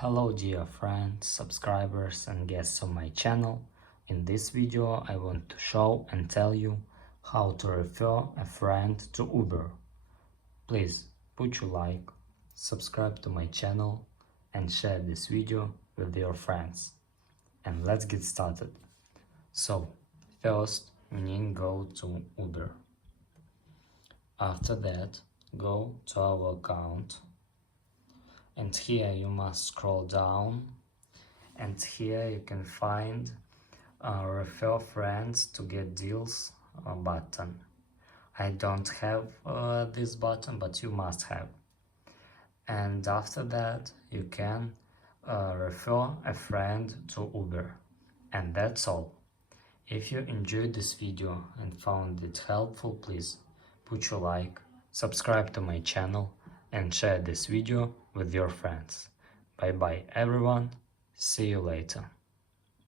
Hello dear friends, subscribers and guests on my channel. In this video I want to show and tell you how to refer a friend to Uber. Please put your like, subscribe to my channel and share this video with your friends. And let's get started. So first we need to go to Uber. After that go to our account. And here you must scroll down, and here you can find refer friends to get deals button. I don't have this button, but you must have. And after that you can refer a friend to Uber. And that's all. If you enjoyed this video and found it helpful, please put your like, subscribe to my channel and share this video with your friends. Bye bye everyone, see you later.